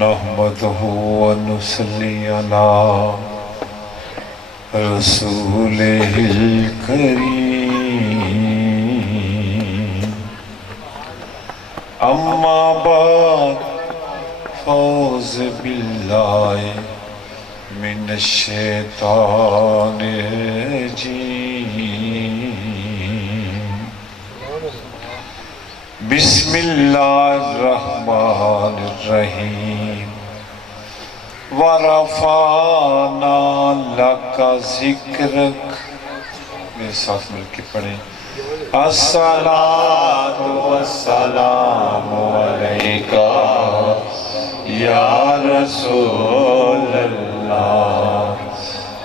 نحمده ونصلي على رسوله الكريم أما بعد فأعوذ بالله من الشيطان الرجيم بسم الله الرحمن الرحيم ورفعنا لك ذکرک میرے ساتھ مل کے پڑھیں الصلاة والسلام علیکہ یا رسول اللہ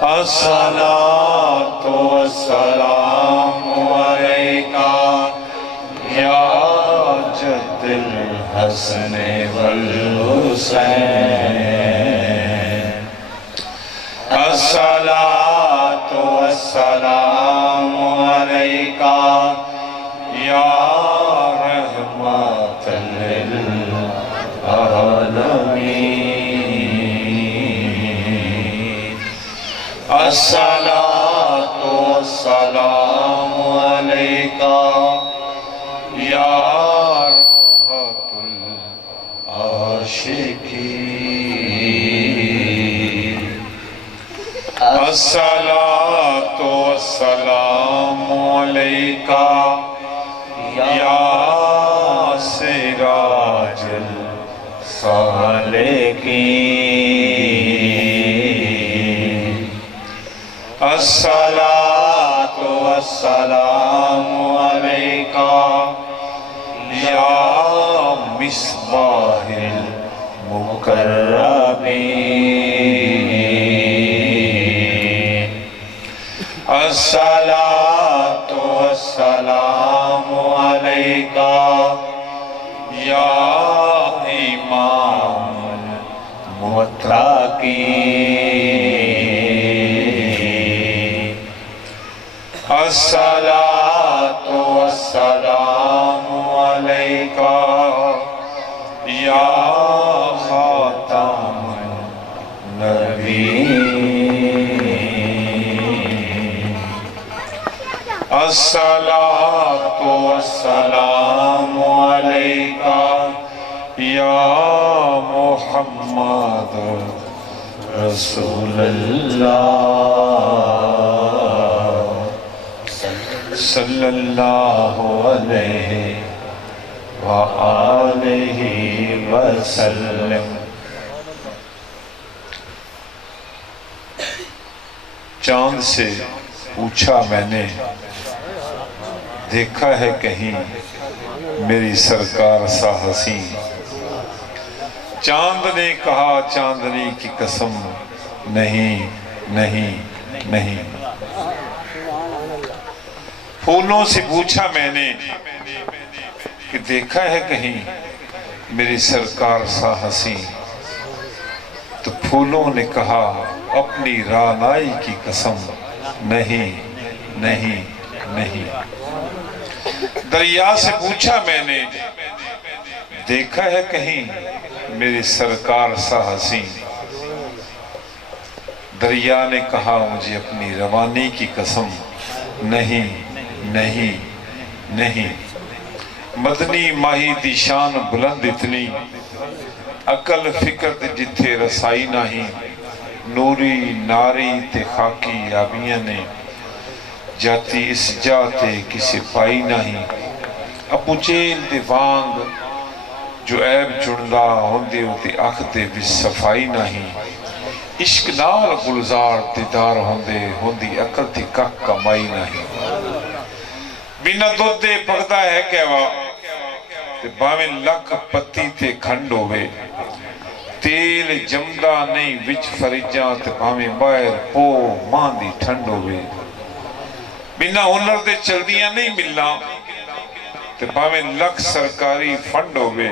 الصلاة والسلام علیکہ یا جد الحسن والحسین الصلاة والسلام علیکہ یا رحمت للعالمین الصلاة والسلام علیکہ یا راحت العاشقین الصلاة والسلام علیکہ یا سراج السالکین الصلاة والسلام علیکہ یا مصباح المقربین الصلاة والسلام علیکہ یا امام المتقین الصلاة والسلام علیکہ یا خاتم النبیین الصلاة والسلام علیکہ یا محمد رسول اللہ صلی اللہ علیہ وآلہ وسلم چاند سے پوچھا میں نے دیکھا ہے کہیں میری سرکار سا حسین چاند نے کہا چاندنی کی قسم نہیں نہیں نہیں پھولوں سے پوچھا میں نے کہ دیکھا ہے کہیں میری سرکار سا حسین تو پھولوں نے کہا اپنی رعنائی کی قسم نہیں نہیں نہیں دریا سے پوچھا میں نے دیکھا ہے کہیں میری سرکار سا حسین دریا نے کہا مجھے اپنی روانی کی قسم نہیں نہیں نہیں مدنی ماہی دی شان بلند اتنی عقل فکر جتھے رسائی نہیں نوری ناری تے خاکی آبیاں نے جاتی اس جاتے کسی پائی نہیں ابو چیل دے وانگ جو عیب چڑھدا ہوندے ہوتے آختے بھی صفائی نہیں عشق نال گلزار دیدار ہوندی عقل تے کک کمائی نہیں بنا دودھ دے پکدا ہے کہوا تے باویں لکھ پتی تے کھنڈ ہوئے تیل جمدا نہیں وچ فریجاں تے باویں باہر پو ماں دی ٹھنڈ ہوئے بنا ہنر دے چلدیاں نہیں ملنا تے باویں لکھ سرکاری فنڈ ہوئے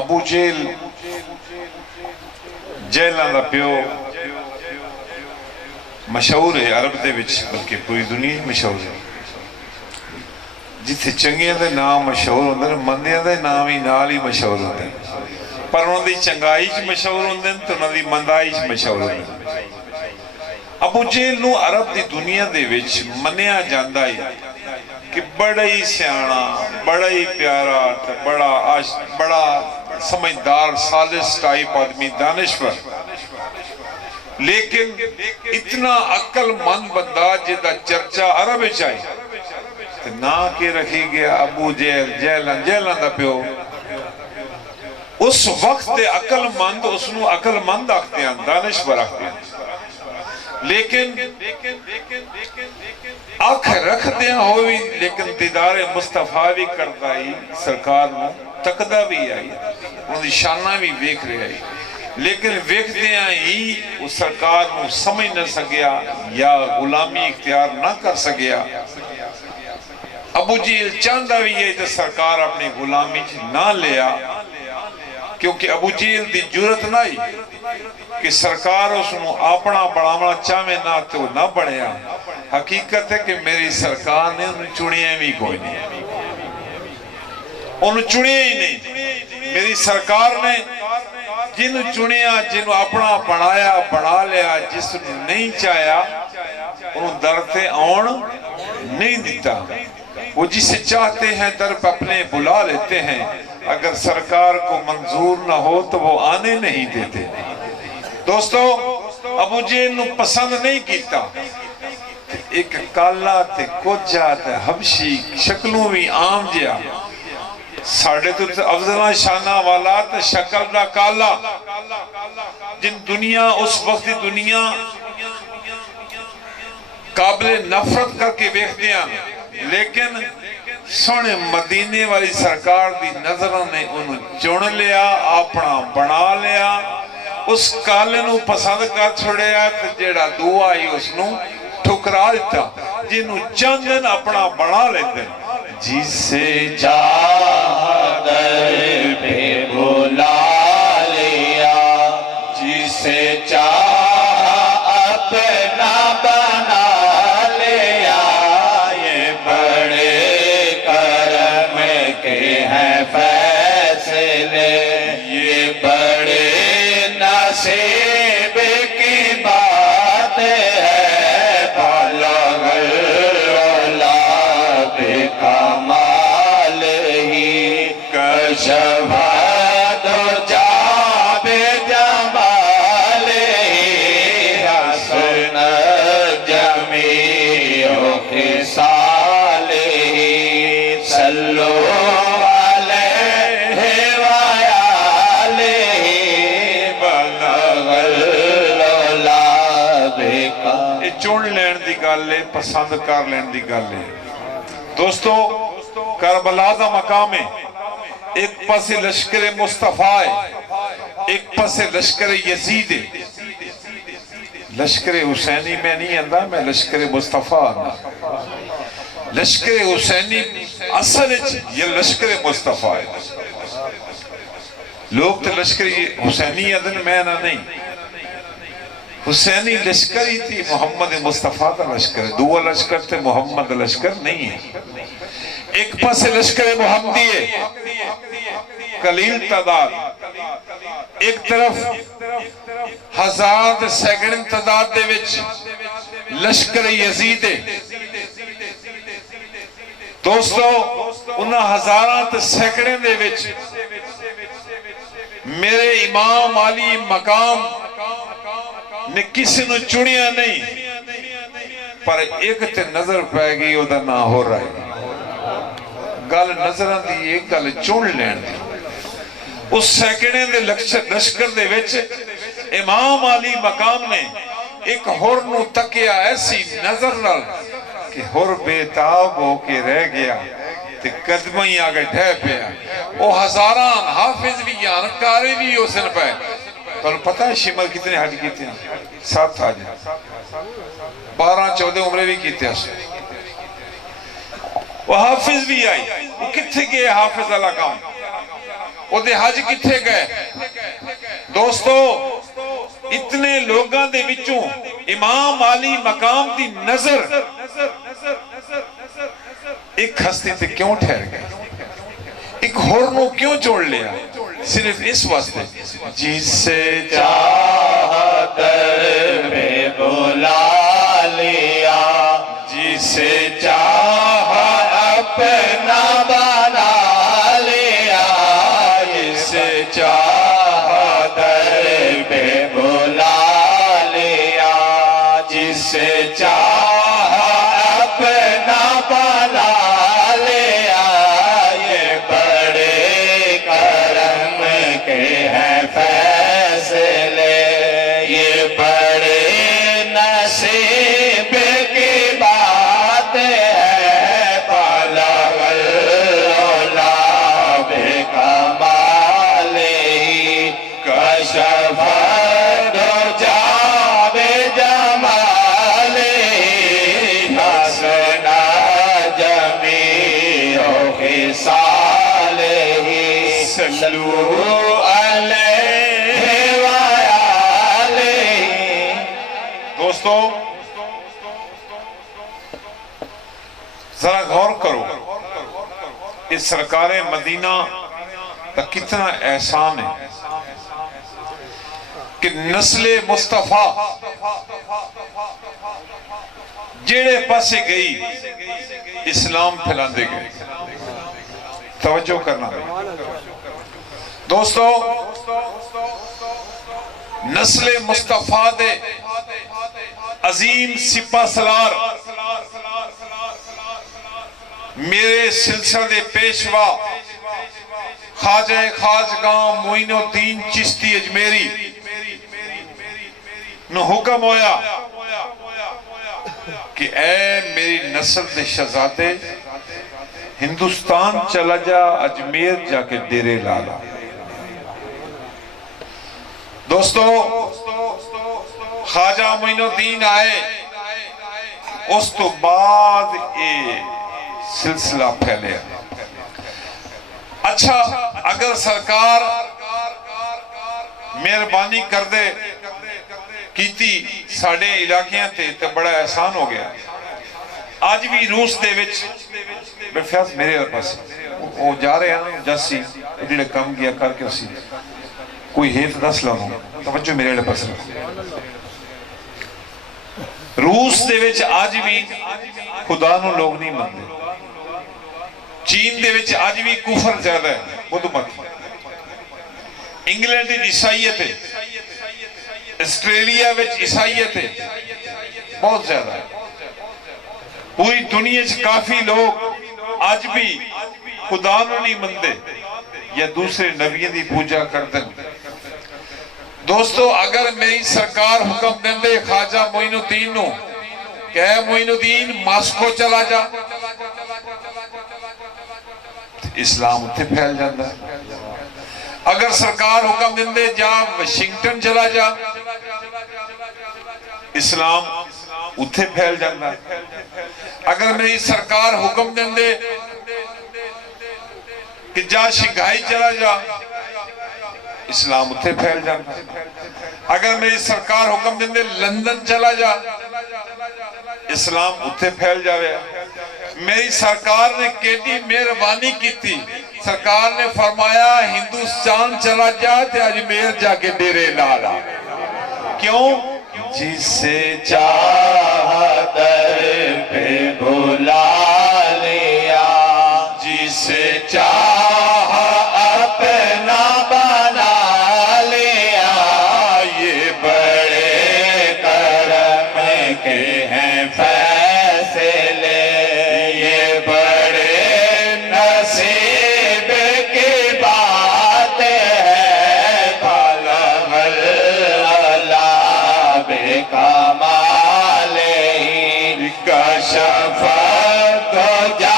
ابو جیل جیلاں دا پیو مشہور ہے عرب دے وچ، بلکہ پوری دنیا مشہور ہے۔ جتھے چنگیاں دے نام مشہور ہوندے نے، مندیاں دے نام ہی نال ہی مشہور ہوندے ہیں، پر انہوں دی چنگائی چ مشہور ہوندے ہیں تو انہوں دی مندائی چ مشہور ہوندے ہیں۔ ابو جیل نو عرب دی دنیا دے وچ منیا جاندا ہے کہ بڑا ہی سیانا، بڑا ہی پیارا، بڑا سمجھدار، سالس ٹائپ آدمی، دانشور، لیکن اتنا عقل مند بندہ جدا چرچا عرب چاہی نہ کہ رکھی گیا ابو جیل، جیلان دا پیو۔ اس وقت دے عقل مند اس نو عقل مند آکھتے ہیں، دانشور آکھتے ہیں، لیکن آنکھ رکھ دیا ہوئی لیکن دیدار مصطفیٰ بھی کرتا ہی، سرکار نو تقدہ بھی آئی، انہوں دی شانہ بھی ویکھ رہے آئی، لیکن ویکھ دیا ہی اس سرکار نو سمجھ نہ سکیا یا غلامی اختیار نہ کر سکیا۔ ابو جیل چاندہ بھی یہ تو سرکار اپنی غلامی نہ لیا، کیونکہ ابو جیل دی جرت نہ ہی کہ سرکار اس نو اپنا بڑھاونا چاہمیں نہ تو نہ بڑھیا۔ حقیقت ہے کہ میری سرکار نے انہوں چڑیاں بھی کوئی نہیں، انہوں چڑیاں ہی نہیں۔ میری سرکار نے جنہوں چڑیاں، جنہوں اپنا بڑھایا بڑھا لیا، جس نے نہیں چاہیا انہوں درتے آن نہیں دیتا۔ وہ جسے چاہتے ہیں در پہ اپنے بلا لیتے ہیں، اگر سرکار کو منظور نہ ہو تو وہ آنے نہیں دیتے۔ دوستو ابو جیل نو پسند نہیں کیتا، ایک کالا تے کوجا تے حبشی شکلوں بھی عام جیا، ساڑھے تو افضلہ شانہ والا تے شکل دا کالا، جن دنیا اس وقت دنیا قابل نفرت کر کے بیخ دیا، لیکن سونے مدینے والی سرکار دی نظروں نے انہوں چون لیا، اپنا بنا لیا، اس کالے نو پسند کر چھوڑیا، جیڑا دعا ہی اس نو ٹھکرا دیتا، جنہوں چاندن اپنا بنا لیتے۔ جسے چاہ در پہ بلا لیا، جسے چاہ اپنا بنا لیا، یہ بڑے کرم کے ہیں فیصلے، یہ بڑے نصیب کی بات ہے، بلغ العلا بکمال ہی کشف دجا بجمال ہی، حسن جمیع خصال ہی، صلو چون لین دی گالے، پسند کر لین دی گالے۔ دوستو کربلا دا مقام ہے، ایک پاس لشکر مصطفیٰ ہے، ایک پاس لشکر یزید ہے۔ لشکر حسینی میں نہیں آندھا، میں لشکر مصطفیٰ آندھا۔ لشکر حسینی اصل یہ لشکر مصطفیٰ ہے۔ لوگ تو لشکر حسینی آندھن میں نہ نہیں، حسینی لشکر ہی تھی، محمد مصطفیٰ کا لشکر، دو لشکر تھے، محمد لشکر نہیں ہے۔ ایک پاس لشکر محمدی ہے، قلیل تعداد، ایک طرف ہزار سیکڑن تعداد دے وچ لشکر یزید ہے۔ دوستو انہاں ہزاراں تے سیکڑن دے وچ میرے امام علی مقام نے کسی نو چڑیاں نہیں، پر ایک تے نظر پہ گئی او دا نہ ہو رہا ہے۔ گل نظران دی ایک گل چون لین دی، اس سیکڑیں دے لشکر دے وچ امام علی مقام نے ایک ہور نو تکیا ایسی نظر نال کہ ہور بیتاب ہو کے رہ گیا تے قدمیں آگے ڈھے پیا۔ او ہزاران حافظ بھی جانکاری بھی ہو سن پہ، تو پتہ ہے شمر کتنے حج کیتے ہیں؟ 7 حج، 12-14 عمرے بھی کیتے ہیں۔ وہ حافظ بھی آئی، وہ کتنے گئے حافظ اللہ کام؟ وہ دے حج کتھے گئے؟ دوستو اتنے لوگاں دے وچوں امام علی مقام دی نظر ایک ہستی تے کیوں ٹھہر گئے؟ ایک ہورنو کیوں چھوڑ لیا؟ صرف اس واسطے جسے چاہا در میں بلا لیا، جسے چاہا اپنا بنا لیا، جسے چاہا در میں بلا لیا، جسے چاہا اپنا بنا لیا، یہ بڑے کرم کے ہیں فیصلے، یہ بڑے نصیب کی بات ہے، بلغ العلا بکمالہ کشف الدجی بجمالہ، حسن جمیع خصالہ، صلو علیہ وآلہ۔ دوستو ذرا غور کرو اس سرکار مدینہ کا کتنا احسان ہے کہ نسل مصطفیٰ جیڑے پاسے گئی اسلام پھیلاندے گئے۔ توجہ کرنا دوستو، نسل مصطفیٰ دے عظیم سپہ سالار میرے سلسلہ دے پیشوا خواجہ خواجگاں معین الدین چشتی اجمیری نو حکم ہویا کہ اے میری نسل دے شہزادے ہندوستان چلا جا، اجمیر جا کے ڈیرے لالا۔ دوستو خواجہ معین الدین آئے، اس تو بعد سلسلہ پھیلے۔ اچھا اگر سرکار مہربانی کر دے کیتی ساڑھے علاقیاں تے تو بڑا احسان ہو گیا۔ آج بھی روس دے وچ بفیاض میرے پاس وہ جا رہے ہیں جاسی جڑے کم گیا کر کے اسی کوئی ہیت دس لانوں توجہ میرے پاس روس دے وچ آج بھی خدا نو لوگ نہیں مانتے، چین دے وچ آج بھی کفر زیادہ ہے، بدھ مت، انگلینڈ عیسائیت ہے، اسٹریلیا وچ عیسائیت ہے، بہت زیادہ ہے۔ پوری دنیا سے کافی لوگ آج بھی خدا نو نہیں مندے یا دوسرے نبیوں دی پوجا کرتے ہیں۔ دوستو اگر میری سرکار حکم دیندے خواجہ معین الدین نو کہ اے معین الدین ماسکو چلا جا، اسلام اتھے پھیل جاندہ ہے۔ اگر سرکار حکم دیندے جا واشنگٹن چلا جا، اسلام اتھے پھیل جاندہ ہے۔ اگر میری سرکار حکم دیندے کہ جا شنگھائی چلا جا، اسلام اتھے پھیل جاندہ ہے۔ اگر میری سرکار حکم دیندے لندن چلا جا، اسلام اتھے پھیل جاوے۔ میری سرکار نے کیٹی مہربانی کی تھی، سرکار نے فرمایا ہندوستان چلا جا تے اجمیر جا کے ڈیرے لالا۔ کیوں؟ جسے چاہا در پہ بلا لیا، جسے چاہا اپنا بنا لیا، یہ بڑے کرم کے ہیں فیصلے، یہ بڑے نصیب کی بات ہے، بلغ العلا بکمالہ کشف الدجی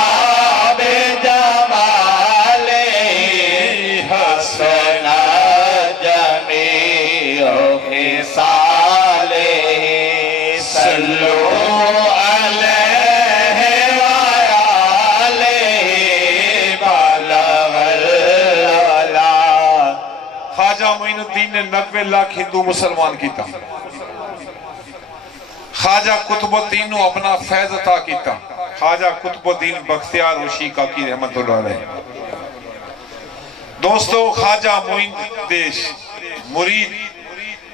بجمالہ، حسن جمیع خصالہ، صلو علیہ وآلہ، بلغ العلا خواجہ معین الدین نے 90 لاکھ ہندو مسلمان کیتا خواجہ قطب الدین نو اپنا فیض عطا کیتا خواجہ قطب الدین بختیار وشی کاکی رحمت اللہ علیہ دوستو خواجہ معین دیش مرید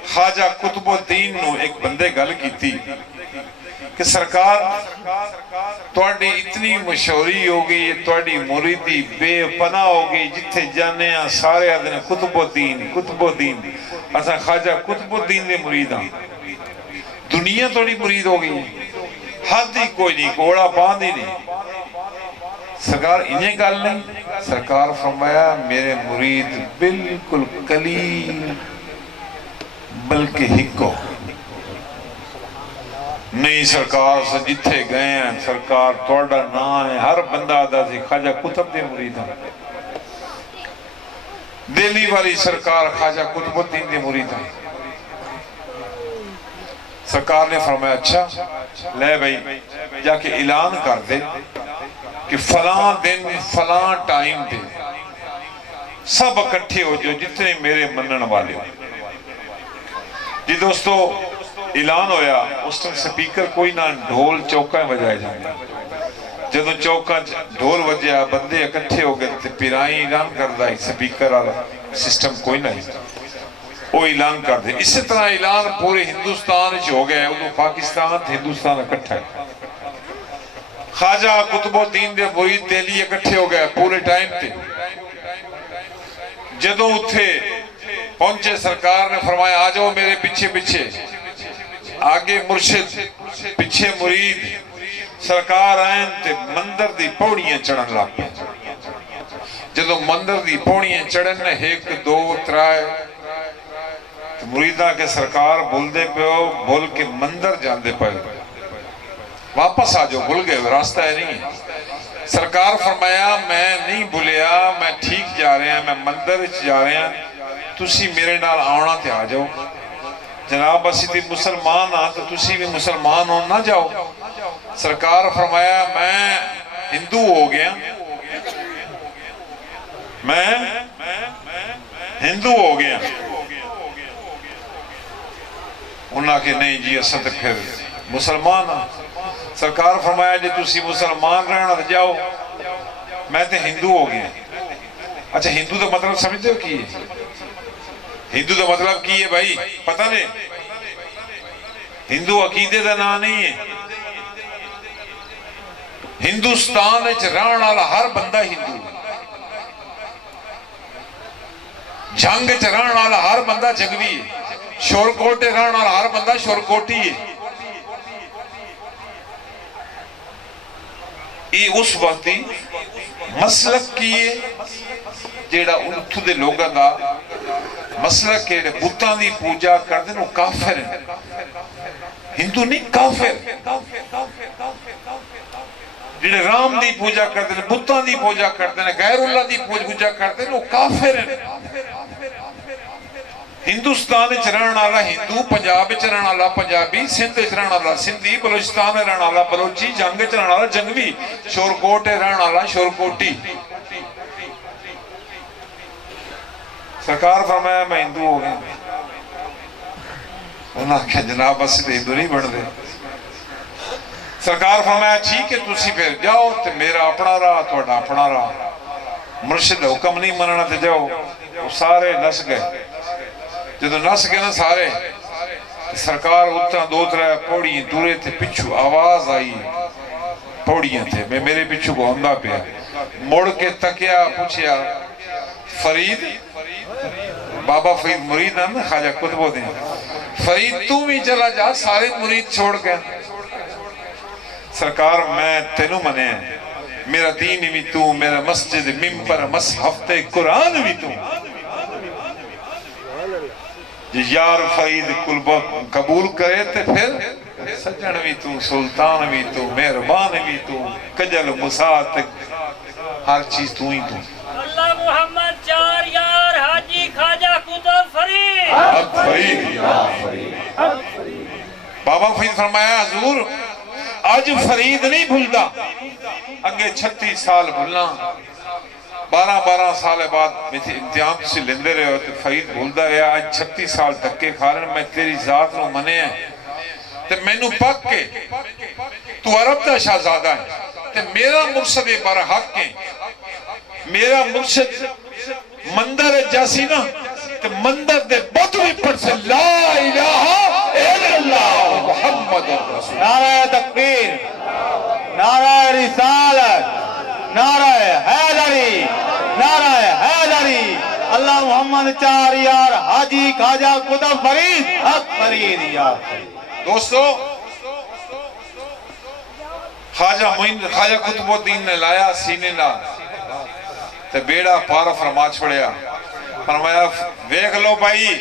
خواجہ قطب الدین نو ایک بندے گل کی تھی کہ سرکار توڑی اتنی مشہوری ہو گئی توڑی مریدی بے پناہ ہو گئی جتھے جانے ہیں سارے آدھنے قطب الدین اسا خواجہ قطب الدین دے مرید ہیں دنیا توڑی مرید ہو گئی حد ہی کوئی نہیں کوڑا باندھ ہی نہیں سرکار انہیں گل نہیں سرکار فرمایا میرے مرید بالکل قلیل بلکہ ہکو نہیں سرکار سے جتھے گئے ہیں سرکار توڑا نہ ہے ہر بندہ آدھا سی خواجہ قطب دے مرید ہیں دلی والی سرکار خواجہ قطب الدین دے مرید ہیں سرکار نے فرمایا اچھا لے بھائی جا کے اعلان کر دے کہ فلاں دن فلاں ٹائم دے سب اکٹھے ہو جو جتنے میرے منن والے ہو جی دوستو اعلان ہویا اس نے سپیکر کوئی نہ ڈھول چوکاں بجائے جائیں جدو چوکاں ڈھول بجیا بندے اکٹھے ہو گئے تھے پیرائیں اعلان کردہ ایک سپیکر والا سسٹم کوئی نہیں وہ اعلان کر دے اسی طرح اعلان پورے ہندوستان ہو گئے وہ پاکستان ہندوستان اکٹھا ہے خواجہ قطب الدین دے مرید دہلی اکٹھے ہو گئے پورے ٹائم تے جدوں اتھے پہنچے سرکار نے فرمایا آ جاؤ میرے پیچھے پیچھے آگے مرشد پیچھے مرید سرکار آئین تے مندر دی پوڑیاں چڑھن لگ پہ جدوں مندر دی پوڑیاں چڑھن ایک دو ترائے مریدہ کے سرکار بھول دے پہ ہو بھول کے مندر جان دے پہ واپس آ جو بھول گئے راستہ ہے نہیں سرکار فرمایا میں نہیں بھولیا میں ٹھیک جا رہے ہیں میں مندر جا رہے ہیں تسی میرے نال آونا تے آ جاؤ جناب اسی تھی مسلمان ہاں تو تسی بھی مسلمان ہو نہ جاؤ سرکار فرمایا میں ہندو ہو گیا میں ہندو ہو گیا انہاں کہ نہیں جی اساں تے پھر مسلمان ہاں سرکار فرمایا جی تسی مسلمان رہنا تو جاؤ میں تے ہندو ہو گیا اچھا ہندو تو مطلب سمجھتے ہو کی ہے ہندو تو مطلب کی ہے بھائی پتہ نہیں ہندو عقیدے دا نام نہیں ہے ہندوستان وچ رہن والا ہر بندہ ہندو جنگ وچ رہن والا ہر بندہ جنگوی ہے شور کوٹے رہن والا ہر بندہ شور کوٹی ہے یہ اس وقت مسلک کیے جیڑا انتو دے لوگاں دا مسلک کے بتاں دی پوجا کر دیں وہ کافر ہیں ہندو نہیں کافر جیڑے رام دی پوجا کر دیں بتاں دی پوجا کر دیں غیر اللہ دی پوجا کر دیں وہ کافر ہیں ہندوستان چران والا ہندو پنجاب چران والا پنجابی سندھ چران والا سندھی بلوچستان رہن والا بلوچی جنگ چران والا جنگوی شورکوٹ رہن والا شورکوٹی سرکار فرمایا میں ہندو ہو گیا انہاں کہ جناب بس ہندو نہیں بڑھ دے سرکار فرمایا ٹھیک ہے تسی پھر جاؤ تے میرا اپنا راہ توڑا اپنا راہ مرشد حکم نہیں مننا تے جاؤ وہ سارے نس گئے جدو نس گئے نا سارے سرکار اتنا دو ترہ پوڑی دورے تھے پچھو آواز آئی پوڑیاں تھے میں میرے پچھو کو ہندہ پیا موڑ کے تکیا پوچھیا فرید بابا فرید مرید نا خواجہ قطب الدین فرید تو بھی چلا جا سارے مرید چھوڑ گئے سرکار میں تینوں منے ہیں میرا دین بھی تو میرا مسجد ممبر مصحف قرآن بھی تو یار فرید قبول کرے تے پھر سجن بھی تو سلطان بھی تو مہربان بھی تو کجل مساعت ہر چیز تو ہی تو اللہ محمد چار یار حاجی خواجہ قطب فرید اب فرید یا فرید بابا فرید فرمایا حضور آج فرید نہیں بھولتا اگے 36 سال بھولنا 12 سال بعد امتحان تسی لیندے رہے ہو تو فرید بھولدا رہا آج 36 سال دھکے کھا رہے میں تیری ذات نو منے ہیں تے مینوں پک کے تو عرب دا شہزادہ ہے تے میرا مرشد برحق ہے میرا مرشد مندر جاسی نا تے مندر دے بدوی پر سے لا الہ الا اللہ محمد رسول نعرہ تکبیر، نعرہ رسالت، نعرہ حیدری، نعرہ حیدری، اللہ محمد چار یار حاجی خواجہ قطب فرید حق فرید یار دوستو خواجہ قطب الدین نے لایا سینے نا تے بیڑا پارا فرما چھوڑیا فرمایا ویکھ لو بھائی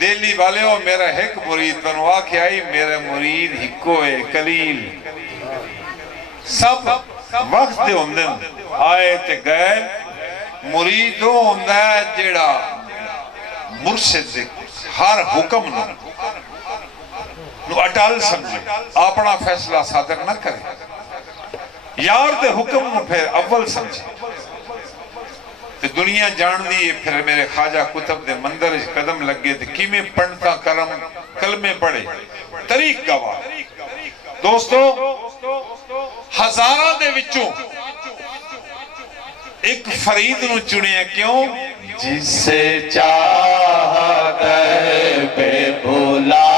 دلی والے ہو میرا ایک مرید بنوا کے آئی میرا مرید ہکو ہے کلیل سب وقت دے ہوندن آئے تے گئے مرید ہوندا ہے جیڑا مرشد دے ہر حکم نو اٹال سمجھے اپنا فیصلہ صادر نہ کرے یار دے حکم نو پھر اول سمجھے تے دنیا جان دی پھر میرے خواجہ قطب دے مندر قدم لگے تے کیویں پڑھتا کلمے پڑھے طریق گواہ دوستو ہزاراں دے وچوں ایک فرید نو چنیا کیوں جسے چاہ در پہ بھلا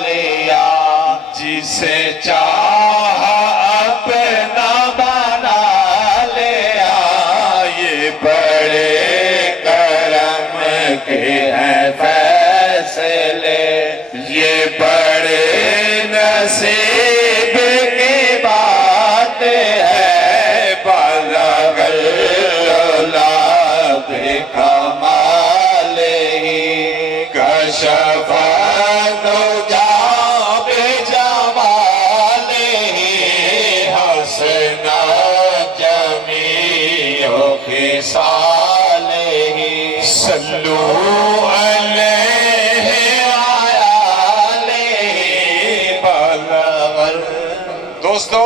لیا جسے چاہ اپنا بنا لیا یہ بڑے کرم کے ہیں فیصلے یہ بڑے نصیب کی بات ہے بلغ العلا بکمالہ کشف الدجی بجمالہ حسن جمیع خصالہ صلو علیہ وآلہ بلغ دوستو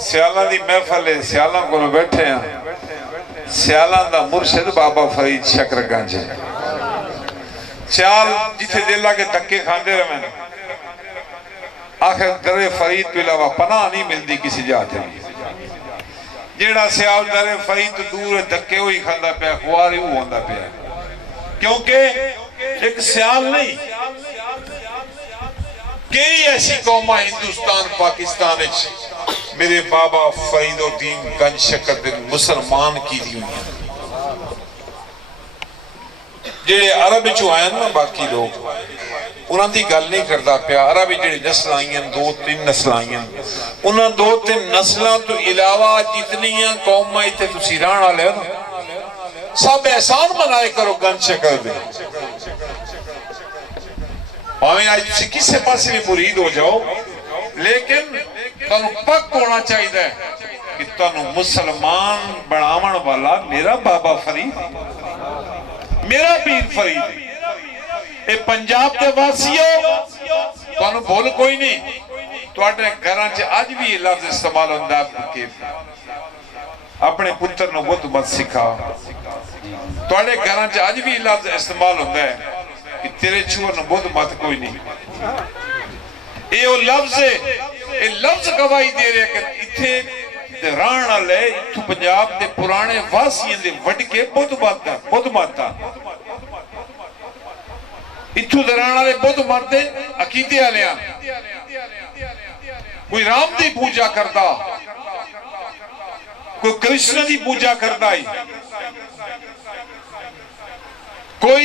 سیالاں دی محفل ہے سیالاں کو بیٹھے ہیں سیالاں دا مرشد بابا فرید شکر گنج ہے سیال جتھے دل کے دھکے کھاندے رہے آخر در فرید پہ علاوہ پناہ نہیں ملتی کسی جاتے جیڑا سیال در فرید دور دھکے ہوئی کھاندا پیا خواری ہو ہوندا پیا کیونکہ ایک سیال نہیں کئی ایسی قومہ ہندوستان پاکستان میرے بابا فرید الدین گنج شکر دن مسلمان کی دی ہوئی ہیں جڑے عرب چو آئیں نا باقی لوگ انہاں دی گل نہیں کرتا پیا عربی جڑے نسل آئیں 2-3 نسل آئیں انہاں 2-3 نسلوں تو علاوہ جتنیاں قومہ ایتھے تسی رہن والے ہو سب احسان منائے کرو گنج شکر دے ہمیں آج تسی کسے پاسے بھی مرید ہو جاؤ لیکن تانوں پک ہونا چاہیے کہ تانوں مسلمان بناون والا میرا بابا فرید میرا پیر فرید اے پنجاب دے واسیو تانوں بھول کوئی نہیں تواڈے گھراں چ اج بھی یہ لفظ استعمال ہوندا کہ اپنے پتر نو بت مت سکھا تواڈے گھراں چ اج بھی یہ لفظ استعمال ہوندا ہے کہ تیرے چھوڑ نو بت مت کوئی نہیں یہ لفظ ہے یہ لفظ گواہی دے رہے کہ اتھے ران والے اتھو پنجاب دے پرانے واسیاں دے وڈ کے بدھ ماتا اتھو دران والے بدھ ماتے عقیدے والے کوئی رام دی پوجا کردا کوئی کرشن دی پوجا کردا ہی کوئی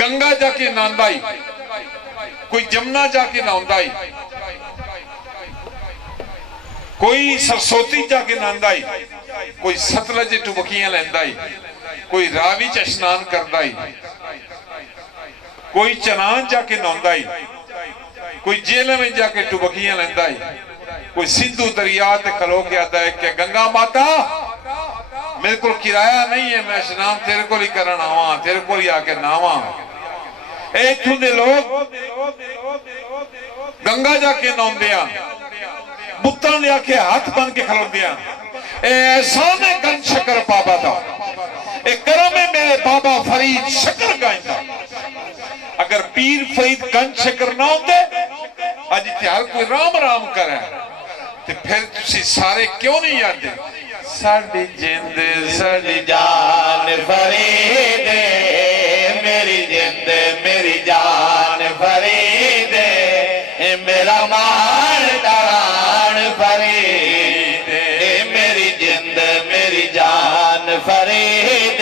گنگا جا کے ناندا ہی کوئی جمنا جا کے نہوندا ہی کوئی سرسوتی جا کے نہوندا ہی کوئی ستلج ٹبکیاں لیندا ہی کوئی راوی چ اشنان کردا ہی کوئی چنان جا کے نہوندا ہی کوئی جیل میں جا کے ٹبکیاں لیندا ہی کوئی سندھو دریا تے کھلو کے آتا ہے کہ گنگا ماتا میرے کو کرایہ نہیں ہے میں اشنان تیرے کو ہی کرنا آواں تیرے کو ہی آ کے ناواں ایتھوں دے لوگ گنگا جا کے نہوندے بتاں لے کے ہاتھ بن کے کھلوندے اے احسان ہے گن شکر بابا دا، اے کرم ہے میرے بابا فرید شکر گائندہ۔ اگر پیر فرید گن شکر نہ ہوتے آج اتحار کوئی رام رام کرے تو پھر تسی سارے کیوں نہیں یاد دیں؟ ساڑی جند ساڑی جان فرید میری جند میری جان فرید میرا مان تران فرید میری جند میری جان فرید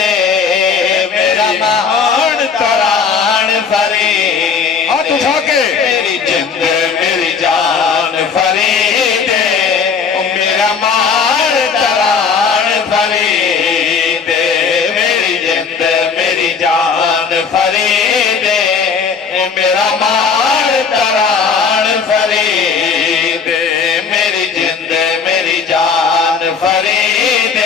میرا مان تران فرید ہاتھ اٹھا کے میری جند میری جان فرید میرا مان تران فرید میری جند میری جان فرید میرا مان تران فرید میری جند میری جان فرید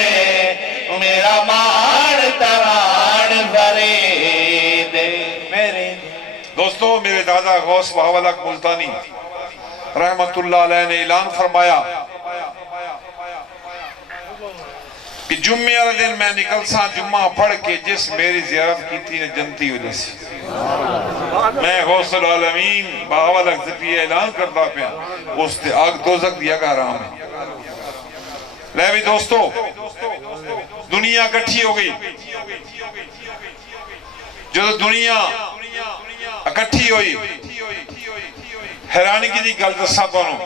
میرا مان تران فرید میری دوستو میرے دادا غوث بہاولک ملتانی رحمت اللہ علیہ نے اعلان فرمایا کہ جمعہ والے دن میں نکل سا جمعہ پڑھ کے جس میری زیارت کی تھی جنتی ہو جیسی میں غوث العالمین بہاولک ذکریہ اعلان کرتا پیا اس تے آگ دوزک دیا گا رہا ہمیں لے بھی دوستو دنیا کٹھی ہو گئی جو دنیا اکٹھی ہوئی حیرانی کی دی گل دسا تانوں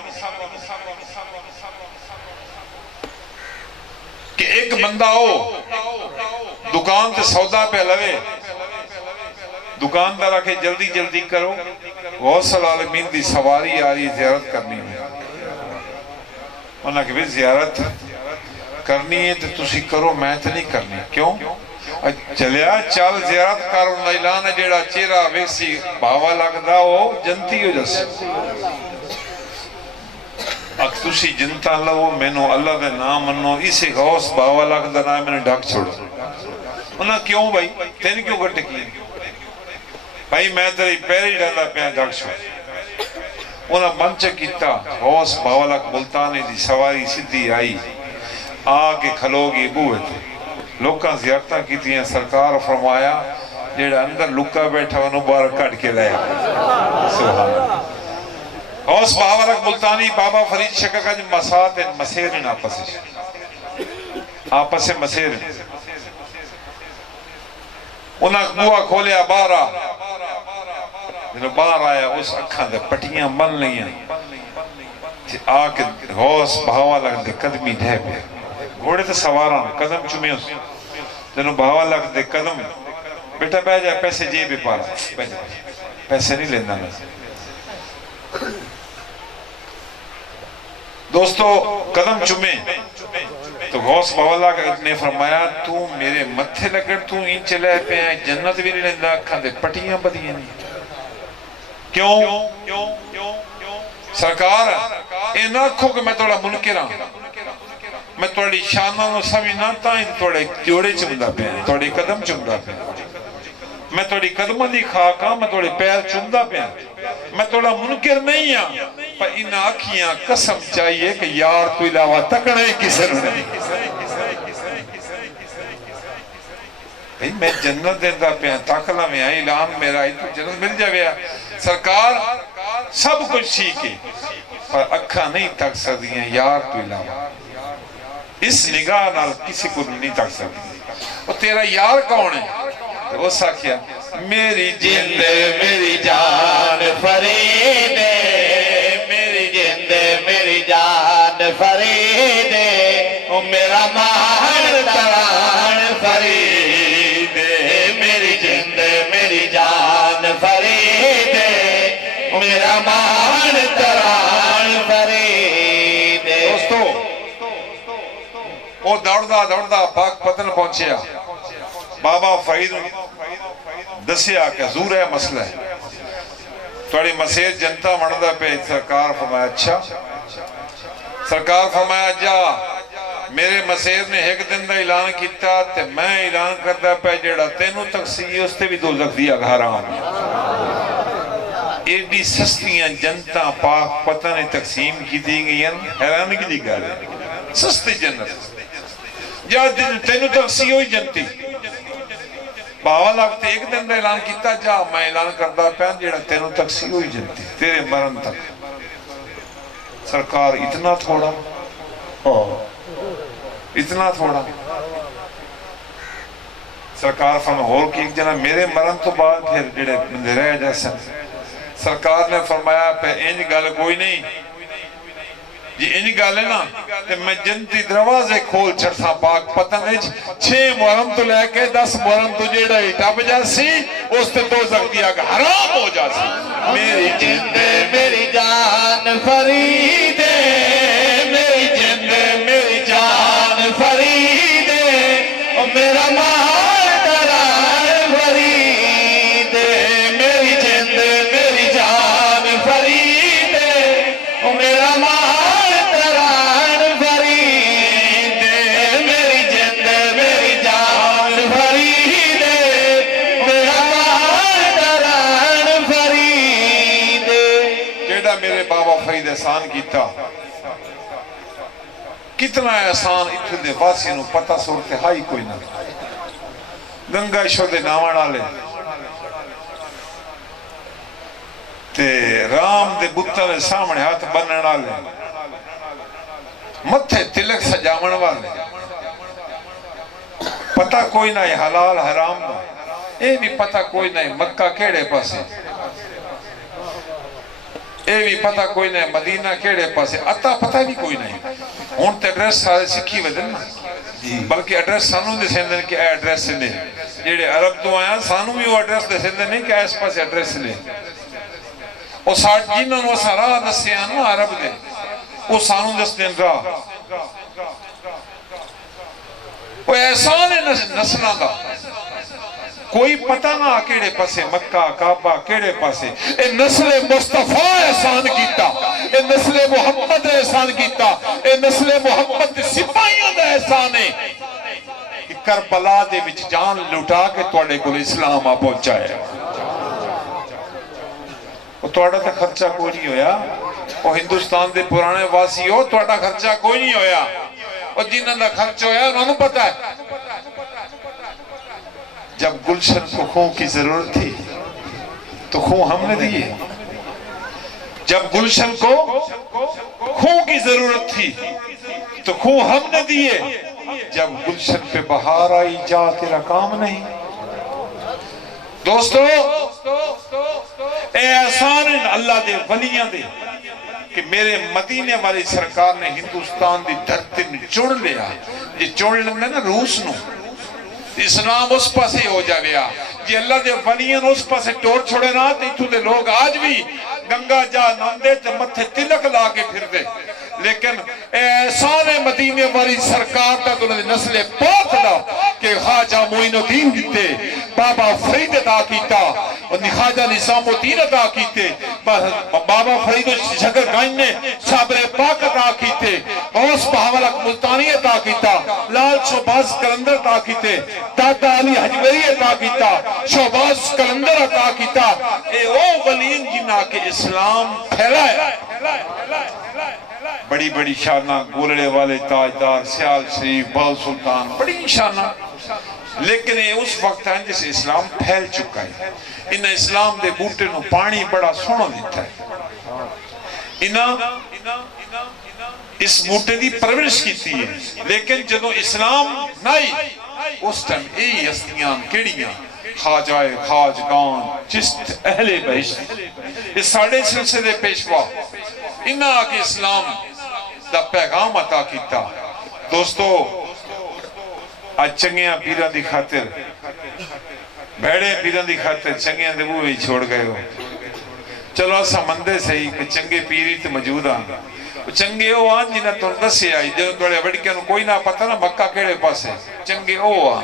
کہ ایک بندہ ہو دکان تے سودا پہ لوے دکاندار آکے جلدی جلدی کرو غوث العالمین دی سواری آ رہی زیارت کرنی ہے انہاں کہ بھی زیارت کرنی ہے تو تسی کرو میں تو نہیں کرنی کیوں چلیا چل زیارت کر انہاں اعلان ہے جیڑا چہرہ ویسی باوا لگدا ہو جنتی ہو جس اک تسی جنتا لو مینو اللہ دے نام منو اسے غوث باوا لگدا نام میں نے ڈھک چھوڑو انہاں کیوں بھائی تین کیوں گھٹ کی بھائی میں تیری پیری ڈالا پیا ڈھک چھوڑ انہاں منچ کیتا غوث باوا لگ ملتانی دی سواری سدھی آئی آکے کھلو گی بوئے تھے لوکاں زیارتاں کی تھی سرکار فرمایا جیڑا اندر لکا بیٹھا انہوں بار کٹ کے لائے سبحان اللہ غوث بہاولک ملتانی بابا فرید شکر کا جو مسات ہیں مسیر ہیں آپس سے مسیر ہیں انہاں بوا کھولیا بارا جنہوں بار آیا اس اکھاں دے پٹیاں بن لیاں آکے غوث بہاولک دے قدمی ڈھے پہ گھوڑے تے سواراں قدم چومے اس جنہوں بہاولک دے قدم بیٹا بہ جائے پیسے جیبے پارا پیسے نہیں لینا میں دوستو قدم چومے تو غوث بہاولک نے فرمایا تو میرے متھے لگڑ تو این چلے پہ ہیں جنت بھی نہیں لیندہ کھاں دے پٹیاں بدیاں نہیں کیوں سرکار اے نہ کھو کہ میں توڑا منکرہ میں توڑی شانہ نو سمی نہ تائیں توڑے جوڑے چمدہ پہ ہیں توڑی قدم چمدہ پہ ہیں میں توڑی قدمہ دی خاکاں میں توڑی پیر چمدہ پہ ہیں میں توڑا منکر نہیں ہاں پر ان آکھیاں قسم چاہیے کہ یار تو علاوہ تکڑے کسر نہیں بھئی میں جنت دیندہ پہ ہیں تاکلہ میں آئی اعلان میرا ہی تو جنت مل جاویا سرکار سب کچھ سیکھے پر اکھا نہیں تک سکتی ہیں یار تو علاوہ اس نگاہ نال کسی کو نہیں تک سکتی وہ تیرا یار کون ہے تو وہ سا کیا میری جند میری جان فرید میری جند میری جان فرید میرا مان تران فرید میری جند میری جان فرید میرا مان تران فرید دوستو وہ دوڑدا پاک پتن پہنچیا بابا فرید دسیا کہ حضور ہے مسئلہ ہے توڑی مسیر جنتا مندہ پہ سرکار فرمایا اچھا سرکار فرمایا جا میرے مسیر نے ایک دن دا اعلان کیتا تے میں اعلان کرتا پہ جڑا تینوں تک سی اس تے بھی دوزخ دیا گھر آنے ایڈی سستیاں جنتا پاک پتن تقسیم کی دی گئی ہیں حیران کی دی گا رہے سستی جنت یا تینوں تقسی ہوئی جنتی باوا لگتے ایک دن دا اعلان کیتا جا میں اعلان کردہ پہن جیڑا تینوں تقسی ہوئی جنتی تیرے مرن تک سرکار اتنا تھوڑا اتنا تھوڑا سرکار فرما ہور کی ایک جنہ میرے مرن تو بعد پھر جڑے بندے رہ جیسے سرکار نے فرمایا پہ انج گل کوئی نہیں جی انج گل ہے نا کہ میں جنتی دروازے کھول چھڑتا پاک پتن ہے 6 محرم تو لے کے 10 محرم تو جیڑا ہی ٹپ جاسی اس تے تو سکتی آگا حرام ہو جاسی میری جند میری جان فریدے میری جند میری جان فریدے اور میرا مال تران فریدے میری جند میری جان فریدے اور میرا مال تران فریدے میری جند میری جان فریدے میرا مال تران فریدے جیڑا میرے بابا فرید احسان کیتا کتنا احسان اتھو دے واسی نو پتہ صورتحائی کوئی نہ گنگا شو دے ناوان آلے تے رام دے بطن سامنے ہاتھ بنن آلے متھے تلک سجامن والے پتہ کوئی نہ حلال حرام دا اے بھی پتہ کوئی نہ مکہ کیڑے پاسے اے بھی پتہ کوئی نہیں مدینہ کیڑے پاسے اتا پتہ بھی کوئی نہیں ہون تے ایڈریس سارے سکھی ودن نا بلکہ ایڈریس سانوں دے سندن کہ اے ایڈریس لے جیڑے عرب تو آیا سانوں بھی وہ ایڈریس دے سندن نہیں کہ اس پاس ایڈریس لے وہ ساٹھ جنہوں وہ سارا دستے ہیں نا عرب دے وہ سانوں دستے ہیں راہ وہ احسان ہے نسلہ دا کوئی پتہ نہ کیڑے پاسے مکہ کعبہ کیڑے پاسے اے نسل مصطفیٰ احسان کیتا اے نسل محمد احسان کیتا اے نسل محمد سپاہیوں دا احسان ہے کہ کربلا دے وچ جان لٹا کے توڑے کو اسلام آ پہنچایا وہ توڑا تا خرچہ کوئی نہیں ہویا وہ ہندوستان دے پرانے واسی ہو توڑا خرچہ کوئی نہیں ہویا اور جنہاں دا خرچ ہویا انہوں نے پتہ ہے جب گلشن کو خون کی ضرورت تھی تو خون ہم نے دیئے جب گلشن کو خون کی ضرورت تھی تو خون ہم نے دیئے جب گلشن پہ بہار آئی جا تیرا کام نہیں دوستو اے احسان اللہ دے ولیاں دے کہ میرے مدینے والی سرکار نے ہندوستان دی دھرتی نے چڑ لیا یہ چڑ لیا نا روس نو اسلام اس پاسے ہو جاویا جی اللہ دے ولیاں اس پاسے ٹور چھوڑے نا تو دے لوگ آج بھی گنگا جا ناندے تے متھے تلک لا کے پھر دے لیکن احسان مدینے والی سرکار تا تو نسل پاک دا کہ خواجہ معین الدین دیتے بابا فرید عطا کیتا خواجہ نظام الدین عطا کیتے بابا فرید شکر گائن نے صابر پاک عطا کیتے غوث بہاولک ملتانی عطا کیتا لال شہباز کلندر عطا کیتے دادا علی حجوری عطا کیتا شہباز کلندر عطا کیتا اے او ولین جنہ کے اسلام پھیلائے بڑی بڑی شانہ گولڑے والے تاجدار سیال شریف بال سلطان بڑی شانہ لیکن یہ اس وقت ہے جسے اسلام پھیل چکا ہے انہیں اسلام دے بوٹے نو پانی بڑا سونا دیتا ہے انہیں اس بوٹے دی پرورش کیتی ہے لیکن جنہوں اسلام نائی اس ٹائم ای ہستیاں کیڑیاں خواجائے خواجگان چست اہل بہشت اس ساڑھے سلسلے پیشوا انہاں آکے اسلام دا پیغام عطا کیتا دوستو آج چنگیاں پیران دی خاطر بھیڑے پیران دی خاطر چنگیاں دے وہ ہی چھوڑ گئے ہو چلو ایسا مندے سے ہی کہ چنگے پیری تے موجود آن چنگے او آن جنہ تو دسے آئی جو دوڑے وڑکے انہوں کوئی نہ پتہ نا مکہ کیڑے پاسے چنگے او آن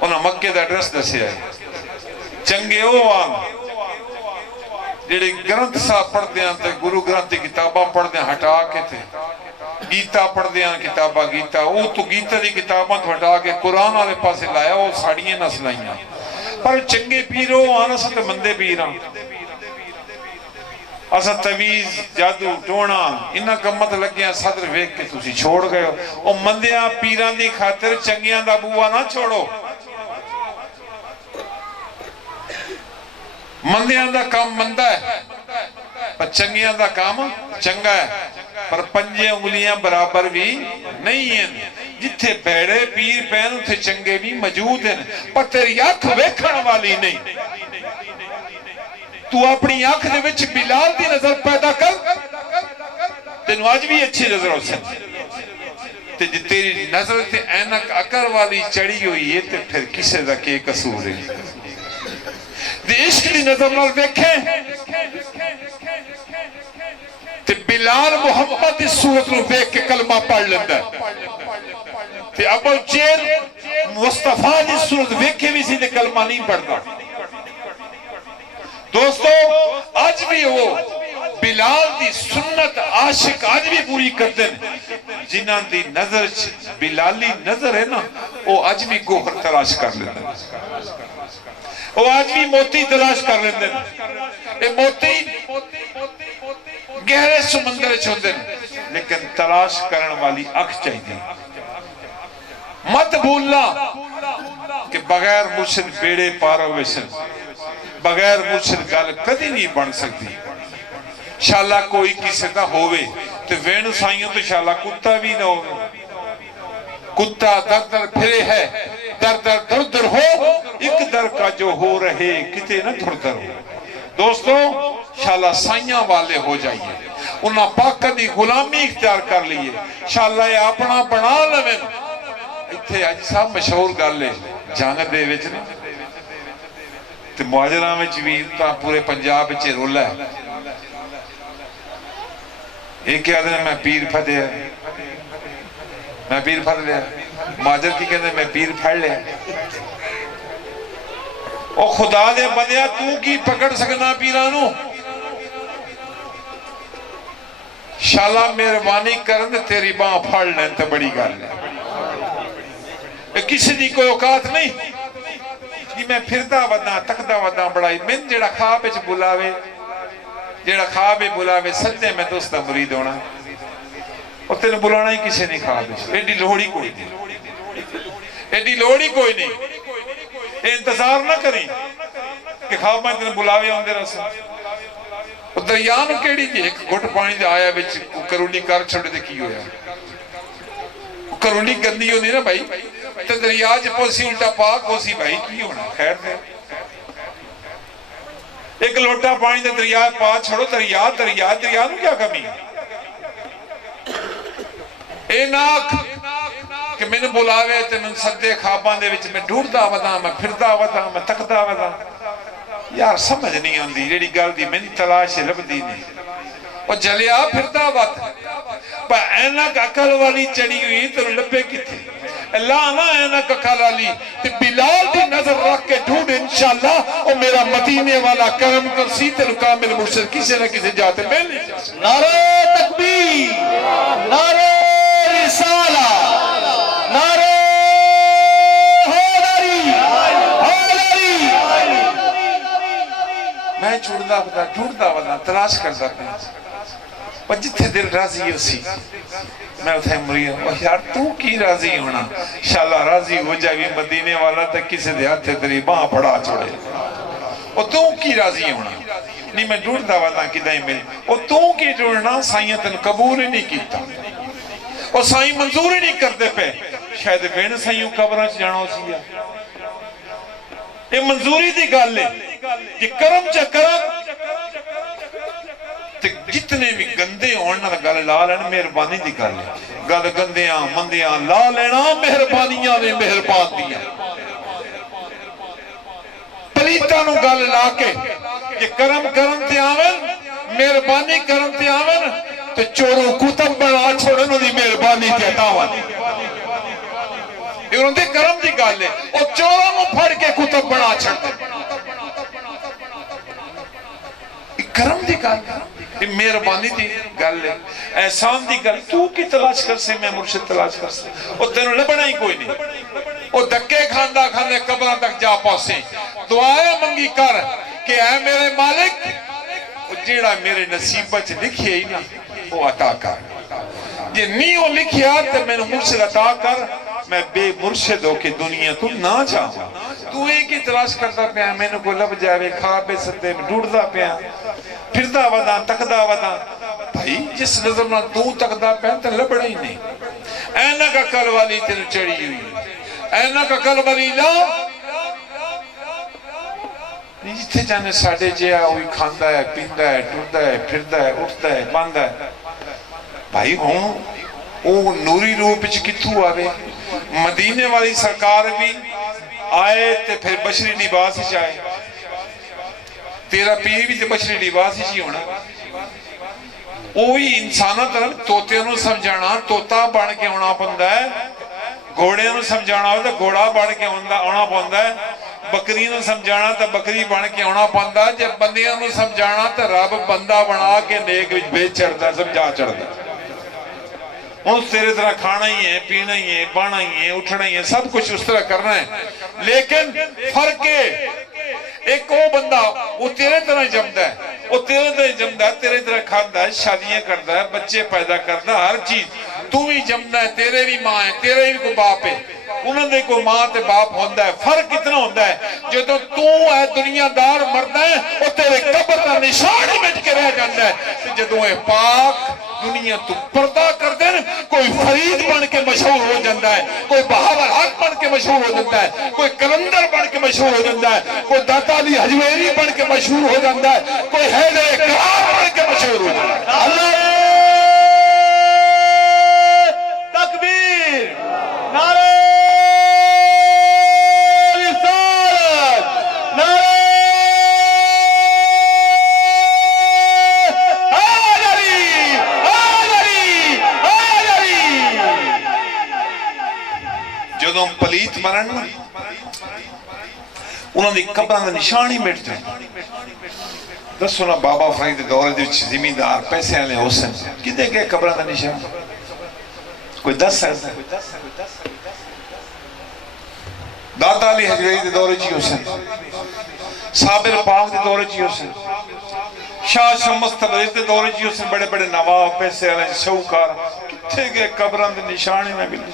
انہوں مکہ دا ڈریس دسے آئی چنگے او آن جیڑے گرنتھ صاحب پڑھ دیاں تے گرو گرنتھ دی کتاباں پڑھ دیاں ہٹا کے تھے گیتا پڑھ دیاں کتاباں گیتا او تو گیتا دی کتاباں تو ہٹا کے قرآن آلے پاسے لایا وہ ساڑیاں نہ سلائیاں پر چنگے پیرو آنا ستے مندے پیراں اسا تویز جادو ٹونا انہاں کمت لگیاں صدر ویک کے تسی چھوڑ گئے ہو او مندیاں پیران دی خاطر چنگیاں دا بوا نہ چھوڑو مندیاں دا کام مندہ ہے پر چنگیاں دا کام چنگا ہے پر پنجے انگلیاں برابر بھی نہیں ہیں جتھے بیڑے پیر پین اتھے چنگے بھی موجود ہیں پر تیری آنکھ ویکھن والی نہیں تو اپنی آنکھ دے وچ بلال دی نظر پیدا کر تینو آج بھی اچھی نظر ہو سکتی تیری نظر تے اینک اکر والی چڑی ہوئی ہے تے پھر کسے دا کے قصور ہے دی عشق دی نظر نال دیکھیں تے بلال محمد اس صورت رو دیکھ کے کلمہ پڑھ لیندہ ہے تے ابو جیل مصطفیٰ دی صورت دیکھ کے بھی سیدھے کلمہ نہیں پڑھتا دوستو آج بھی وہ بلال دی سنت عاشق آج بھی پوری کرتے ہیں جنہاں دی نظر بلالی نظر ہے نا وہ آج بھی گوہر تلاش کر لیتے ہیں وہ آج بھی موتی تلاش کر لیتے ہیں یہ موتی گہرے سمندر چھوندے ہیں لیکن تلاش کرن والی اکھ چاہیے مت بھولنا کہ بغیر مرشد بیڑے پارو ویسن بغیر مرشد گل کدی نہیں بن سکتی شالا کوئی کسی دا ہوئے تو وین سائیوں تو شالا کتا بھی نہ ہوئے کتا در در پھرے ہے در در در در ہو ایک در کا جو ہو رہے کتے نہ دھر در ہو دوستو شالا سائیاں والے ہو جائیے انہاں پاک دی غلامی اختیار کر لیے شالا یہ اپنا بنا لویں اتھے آج صاحب مشہور گل لے جانگ دے وچ نے تے مہاجراں وچ بھی تا پورے پنجاب وچ رولا ہے ایک کیا دن میں پیر پھڑ لیا میں پیر پھڑ لیا مہاجر کی کہتے ہیں میں پیر پھڑ لیا او خدا دے بندیا تو کی پکڑ سکنا پیرانو شالا مہربانی کرن تیری باں پھڑ لیں تے بڑی گل ہے کسی دی کوئی اوقات نہیں کہ میں پھردا ودا تکدا ودا بڑائی من جڑا خواب وچ بلاوے جڑا خواب بلاوے سجدے میں دوستا مرید ہونا اور تینوں بلانا ہی کسی نہیں خواب وچ ایڈی لوڑی کوئی نہیں ایڈی لوڑی کوئی نہیں انتظار نہ کریں کہ خواب میں تینوں بلاوے ہوندے رسے اور دریان کیڑی جی ایک گھٹ پانی دے آیا وچ کرونی کر چھوڑے دے کی ہویا کرونی گندی ہوندی نا بھائی تے دریا چ پوسی الٹا پاک ہوسی بھائی کی ہونا خیر دے ایک لوٹا پانی دے دریا پا چھوڑو دریا نو کیا کمی اے ناک کہ میں نے بلاوے تے من صدے خواباں دے وچ میں ڈھونڈدا ودا میں پھردا ودا میں تکدا ودا یار سمجھ نہیں آندی جیڑی گل دی میں تلاش لبدی نہیں اور جلیا پھردا ودا پر اینک عقل والی چڑی ہوئی تو لبے کتھے اللہ آنا اینک عقل والی تے بلال دی نظر رکھ کے ڈھونڈ انشاءاللہ اور میرا مدینے والا کرم کر سی تے کامل مرشد کسی نہ کسی جاتے میں لے جا نعرہ تکبیر نعرہ رسالہ نعرہ میں ڈھونڈدا ودا تلاش کردا پیا پر جتھے دل راضی ہو سی میں اتھے مریا یار تو کی راضی ہونا شالا راضی ہو جائے مدینے والا تک کسی دے ہاتھے تیری باں پڑا چھوڑے اور تو کی راضی ہونا نہیں میں ڈھونڈدا ودا کدائیں مل اور تو کی ڈھونڈنا سائیں تن قبول ہی نہیں کیتا اور سائیں منظور ہی نہیں کرتے پہ شاید بین سائیوں قبراں چ جانا سیا یہ منظوری دی گل ہے کہ کرم چا کرم جتنے بھی گندے ہونا گل لا لینا مہربانی دی گل ہے گل گندیاں مندیاں لا لینا مہربانیاں نے مہربان دیا پلیتاں نو گل لا کے کہ کرم تے آون مہربانی تے آون تو چوروں کتب بنا چھوڑنوں دی مہربانی تے عطاون یہ انہوں دے کرم دی گل ہے اور چوروں کو پھڑ کے کتب بنا چھڑتے کرم دی گل یہ مہربانی دی گل ہے احسان دی گل تو کی تلاش کر سے میں مرشد تلاش کر سے اور تینوں لبنا ہی کوئی نہیں اور دکے کھاندہ کھاندے قبران تک جا پاسیں دعائیں منگی کر کہ اے میرے مالک جیڑا میرے نصیبت لکھے ہی نا وہ عطا کر جی نہیں وہ لکھیا تو میں نے مرشد عطا کر میں بے مرشد ہو کے دنیا تو نہ جاؤں تو ایک ہی تلاش کرتا پیا میں نے کو لب جاوے خواب سدے میں ڈوڑدا پیا پھردا ودا تکدا ودا بھائی جس نظر نہ تو تکدا پیا تو لبڑا ہی نہیں اینک عقل والی تیرے چڑھی ہوئی اینک عقل والی لا جتھے جانے ساڑھے جیا ہوئی کھاندا ہے پیندا ہے ٹردا ہے پھردا ہے اٹھتا ہے باندھا ہے بھائی ہوں وہ نوری روپ وچ کتھوں آوے مدینے والی سرکار بھی آئے تے پھر بشری لباس وچ آئے تیرا پیر بھی تے بشری لباس وچ ہی ہونا وہی انساناں طرف توتے نوں سمجھانا توتا بن کے ہونا پوندا ہے گھوڑے نوں سمجھانا ہو تو گھوڑا بن کے ہونا پوندا ہے بکری نوں سمجھانا تو بکری بن کے ہونا پوندا جب بندیاں نوں سمجھانا تو رب بندہ بنا کے نیک وچ بھیج چڑھدا سمجھا چڑھدا ان تیرے طرح کھانا ہی ہے پینا ہی ہے بانا ہی ہے اٹھنا ہی ہے سب کچھ اس طرح کرنا ہے لیکن فرق ہے ایک وہ بندہ وہ تیرے طرح جمدا ہے وہ تیرے طرح جمدا ہے تیرے طرح کھاتا ہے شادیاں کرتا ہے بچے پیدا کرتا ہے ہر چیز تو بھی جمدا ہے تیرے بھی ماں ہے تیرے بھی کو باپ ہے انہوں نے کوئی ماں تے باپ ہوندہ ہے فرق کتنا ہوندہ ہے جو تو ہے دنیا دار مردہ ہے وہ تیرے قبر کا نشان ہی مٹ کے رہ جاندہ ہے جدوں اے پاک دنیا تو پردہ کر دیں کوئی فرید بن کے مشہور ہو جاندہ ہے کوئی بہاول حق بن کے مشہور ہو جاندہ ہے کوئی کلندر بن کے مشہور ہو جاندہ ہے کوئی داتا علی حجویری بن کے مشہور ہو جاندہ ہے کوئی حیدر اقرار بن کے مشہور ہو جاندہ ہے اللہ تکبیر نعرہ جدوں پلیت مرن انہوں نے قبران دا نشان ہی مٹ جائے دسو نا بابا فرید دورے دے وچ زمیندار پیسے آنے حسن کدے گئے قبران دا نشان کوئی 10 ہے داتا علی حجویری دے دورے چی حسن صابر پاک دے دورے چی حسن شاہ شمس تبریز دے دورے چی حسن بڑے بڑے نواب پیسے آنے شوکار کتھے گئے قبران دے نشان ہی نہ ملے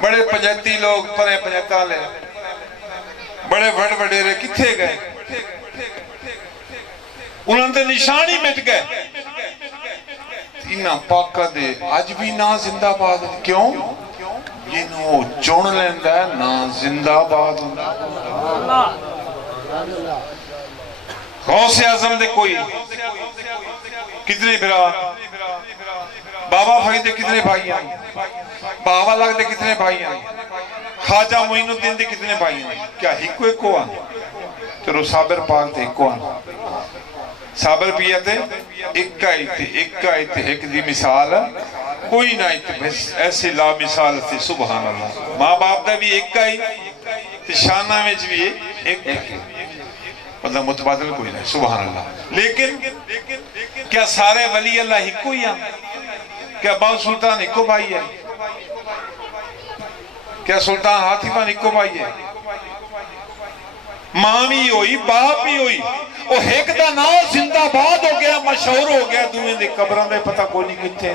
بڑے پنجتی لوگ پرے پنجتا لے بڑے وڈ وڈیرے کتھے گئے انہوں نے نشان ہی مٹ گئے انہاں پاکہ دے آج بھی نا زندہ باد کیوں جنہوں چون لیندہ ہے نا زندہ باد غوث اعظم دے کوئی کتنے برا بابا فرید دے کتنے بھائی آئیں بابا لگ دے کتنے بھائی آئیں خواجہ معین الدین دے کتنے بھائی آئیں کیا ہکو ایک کو آن تو صابر پاک دے ایک کو آن صابر پیا تے ایک آئی تے ایک دی مثال کوئی نہ تے بس ایسے لا مثال تے سبحان اللہ ماں باپ دا بھی ایک آئی تے شانہ میں بھی ایک مطلب متبادل کوئی نہیں سبحان اللہ لیکن کیا سارے ولی اللہ ہکو ہی آن کیا باؤ سلطان ہکو بھائی ہے کیا سلطان حاتفان ہکو بھائی ہے ماں بھی ہوئی باپ بھی ہوئی وہ ایک دا نام زندہ باد ہو گیا مشہور ہو گیا دوئے دے قبران دے پتہ کوئی نہیں کتے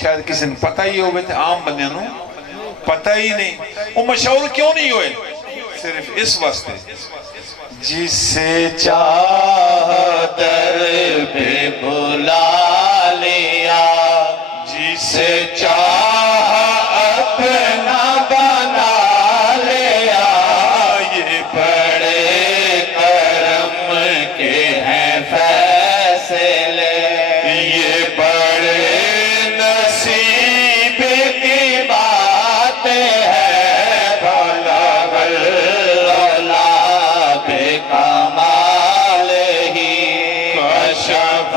شاید کسی نے پتہ ہی ہوئے تھے عام بندے نو پتہ ہی نہیں وہ مشہور کیوں نہیں ہوئے صرف اس واسطے جسے چاہ در پہ بلا لیا جسے چاہ اپنا بنا لیا یہ بڑے کرم کے ہیں فیصلے یہ بڑے نصیب کی بات ہے بھلا بھلا بے کمال ہی کشف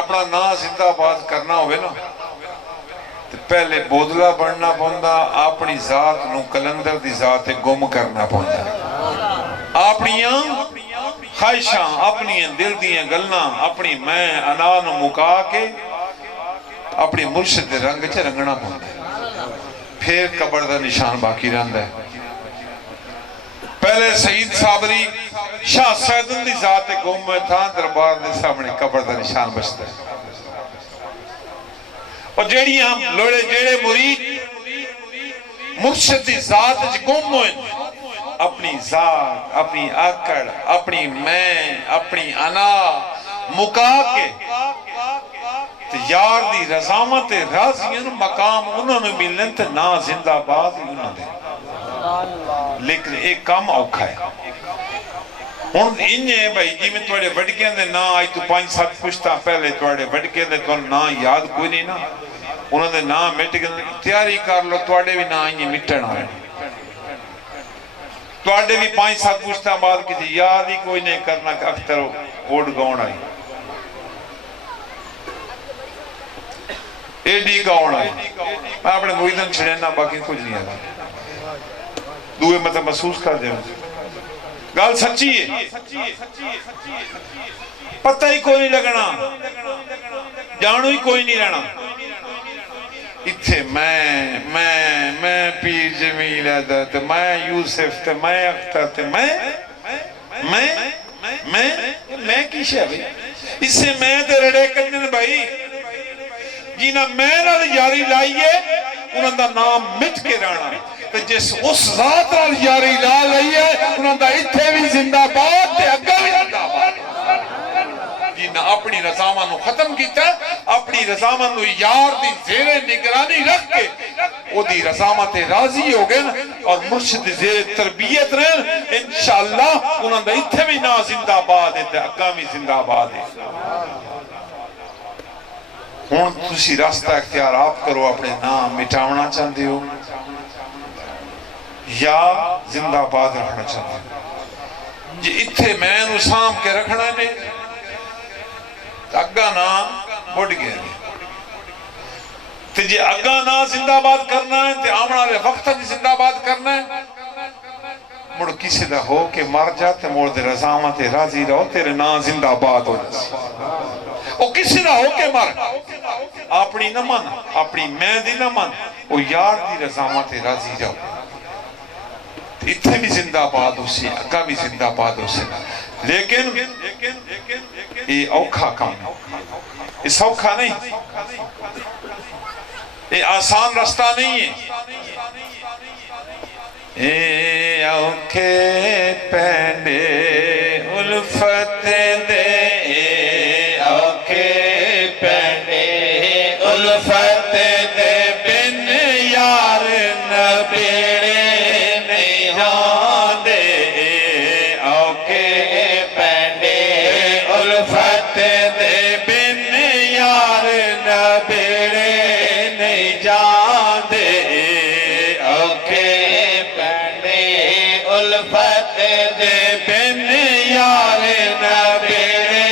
اپنا نا زندہ باد کرنا ہوئے نا تو پہلے بودلہ بڑھنا پوندا اپنی ذات نو کلندر دی ذات گم کرنا پوندا اپنیاں خواہشاں اپنی دل دیاں گلنا اپنی میں انا نو مکا کے اپنی مرشد رنگ چ رنگنا پوندا ہے پھر قبر دا نشان باقی رہندا ہے پہلے سعید صابری شاہ سیدن دی ذات گم میں تھا دربار دے سامنے قبر دا نشان بچتا ہے اور جیڑی ہم لوڑے جیڑے مرید مرشد دی ذات جی گم ہوئے اپنی ذات اپنی آکڑ اپنی میں اپنی انا مکا کے یار دی رضامت راضیاں مقام انہوں نے ملن تے نا زندہ باد انہوں نے لیکن ایک کام اوکھا ہے ہن انہیں بھائی جی میں توڑے وڈکیاں دے نا آئی تو 5-7 پشتہ پہلے توڑے وڈکیاں دے تو نا یاد کوئی نہیں نا انہوں نے نا مٹ کے تیاری کر لو توڑے بھی نا آئیں مٹن آئے توڑے بھی 5-7 پشتہ بعد کی تھی یاد ہی کوئی نہیں کرنا کہ اختر اوڑ گاؤن آئی ایڈی گاؤن آئی میں اپنے مریدن چھڑینا باقی کچھ نہیں آتا دوئے مطلب محسوس کر دیں گال سچی ہے پتہ ہی کوئی نہیں لگنا جانو ہی کوئی نہیں رہنا اتھے میں پیر جمیل عدد میں یوسف تے میں اختر تے میں کی شاہ بھئی اس سے میں تے رڑے کرنے بھائی جینا میں نہ یاری لائیے انہوں دا نام مٹ کے رہنا تو جس اس ذات اور یاری لا لائیے انہوں دا اتھے بھی زندہ باد تے اگا بھی زندہ باد جینا اپنی رضامہ نو ختم کیتا اپنی رضامہ نو یار دی زیر نگرانی رکھ کے وہ دی رضامہ تے راضی ہو گئے اور مرشد زیر تربیت رہن انشاءاللہ انہوں دا اتھے بھی نا زندہ باد تے اگا بھی زندہ باد ہے ہون تسی راستہ اختیار آپ کرو اپنے نام مٹاونا چاہتے ہو یا زندہ باد رکھنا چاہتے ہو جی اتھے میں نو سام کے رکھنا ہے اگا نام بڑھ گیا تے جی اگا نام زندہ باد کرنا ہے تے آمنا لے وقت جی زندہ باد کرنا ہے مڑ کسی دا ہو کہ مر جاتے مڑ دے رضامت راضی رہو تیرے نام زندہ باد ہو جائے وہ کسی نہ ہو کے مر اپنی نہ من اپنی میں دی نہ من وہ یار دی رضامت راضی جاؤ اتنے بھی زندہ باد ہو سی اگا بھی زندہ باد ہو سی لیکن یہ اوکھا کام ہے یہ سوکھا نہیں یہ آسان رستہ نہیں ہے اے اوکھے پہنے الفت دے الفت دے بن یار نبیڑے نہیں جان دے اوکے پینڈے الفت دے بن یار نبیڑے نہیں جان دے اوکے پینڈے الفت دے بن یار نبیڑے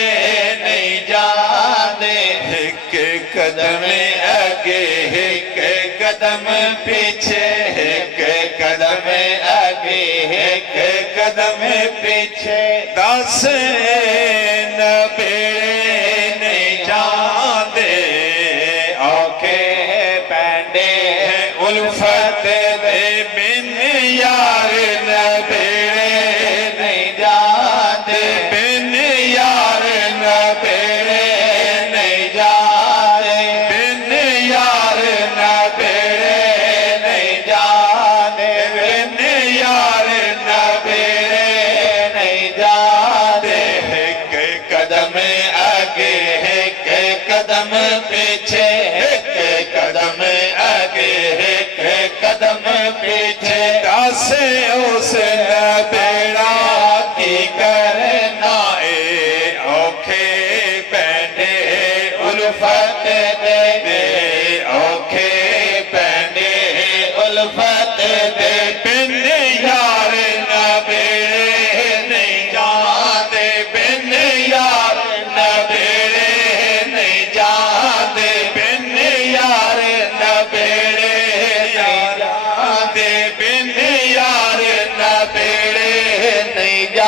نہیں جان دے ایک قدم آگے ایک قدم پیچھے ایک قدم آگے ایک قدم پیچھے دس نبیڑے نہیں جان دے اوکے پینڈے الفت دے بن یار نبیڑے نہیں جان دے بن یار نبیڑے نہیں جان دے بن یار نبیڑے نہیں جان دے بن یار نبیڑے نہیں جان دے ایک قدم آگے ایک قدم پیچھے ایک قدم آگے ایک قدم پیچھے دس اس نبیڑا کی کرنا اے اوکھے پینڈے الفت دے اوکھے پینڈے الفت دے بن یار نبیڑے نہیں جان دے بن یار نبیڑے نہیں جان دے بن یار نبیڑے نہیں جان دے بن یار نبیڑے نہیں جان